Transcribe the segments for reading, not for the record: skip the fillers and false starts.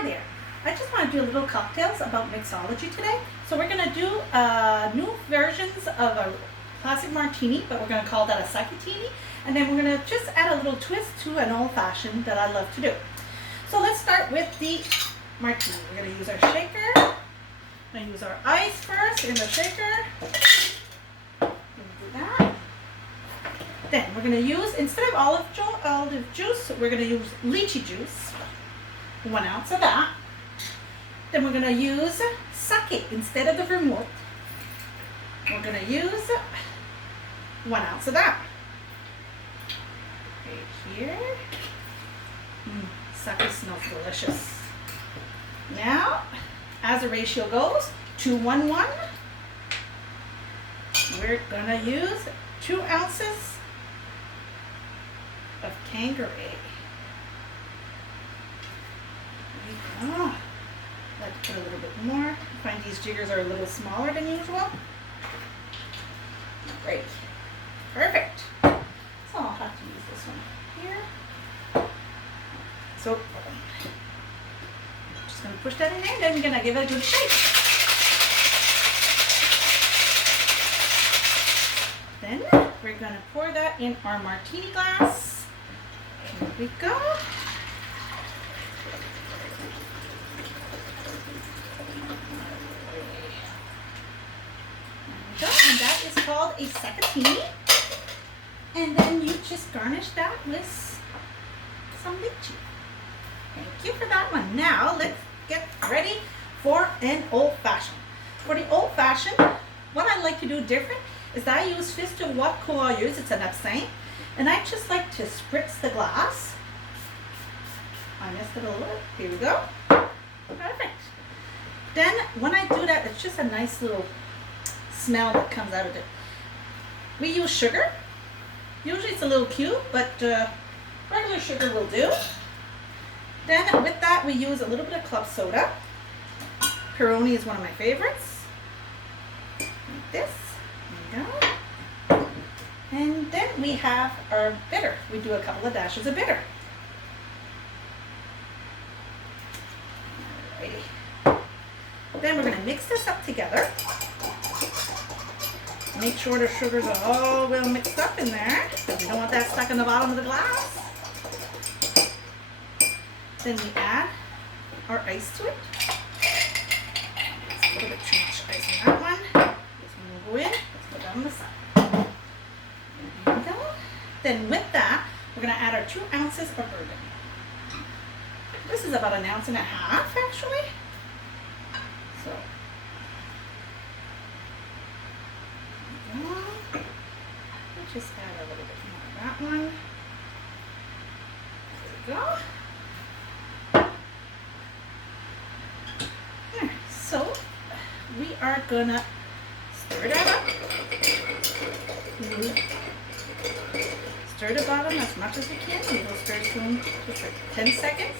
Hi there. I just want to do a little cocktails about mixology today. So we're going to do new versions of a classic martini, but we're going to call that a sakatini. And then we're going to just add a little twist to an old-fashioned that I love to do. So let's start with the martini. We're going to use our shaker. We're going to use our ice first in the shaker. Do that. Then we're going to use, instead of olive juice, we're going to use lychee juice. 1 ounce of that. Then we're going to use sake instead of the vermouth. We're going to use 1 ounce of that. Right here. Sake smells delicious. Now, as the ratio goes, 2-1-1. We're going to use 2 ounces of Tanqueray. Oh, I'd like to put a little bit more. I find these jiggers are a little smaller than usual. Great. Perfect. So I'll have to use this one here. So I'm just going to push that in there, then we're going to give it a good shake. Then we're going to pour that in our martini glass. Here we go. And that is called a sakatini. And then you just garnish that with some lychee. Thank you for that one. Now let's get ready for an old fashioned. For the old fashioned, what I like to do different is that I use fist of what coureurs, it's an absinthe, and I just like to spritz the glass. I missed it a little bit. Here we go. Perfect. Then when I do that, it's just a nice little smell that comes out of it. We use sugar. Usually it's a little cube, but regular sugar will do. Then with that we use a little bit of club soda. Peroni is one of my favorites. Like this. There we go. And then we have our bitter. We do a couple of dashes of bitter. Alrighty. Then we're going to mix this up together. Make sure the sugars are all well mixed up in there, because we don't want that stuck in the bottom of the glass. Then we add our ice to it. It's a little bit too much ice in that one. This one will go in. Let's put that on the side. There we go. Then with that, we're going to add our 2 ounces of bourbon. This is about 1.5 ounces actually. So. Let's just add a little bit more of that one. There we go. There. So we are gonna stir that up. Stir the bottom as much as you can. A little stir spoon, just like 10 seconds.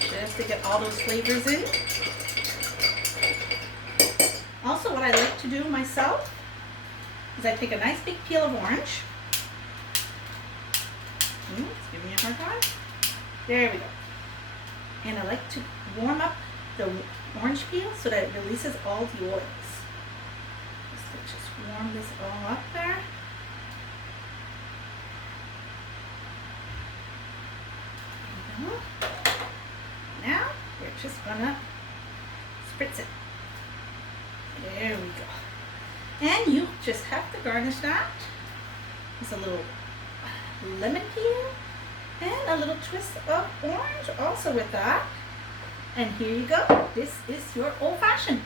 Just to get all those flavors in. Also, what I like to do myself is I take a nice big peel of orange. It's giving me a hard time. There we go. And I like to warm up the orange peel so that it releases all the oils. Just warm this all up there. There we go. Now we're just gonna spritz it. There we go. And you just have to garnish that with a little lemon peel and a little twist of orange also with that. And here you go. This is your old fashioned.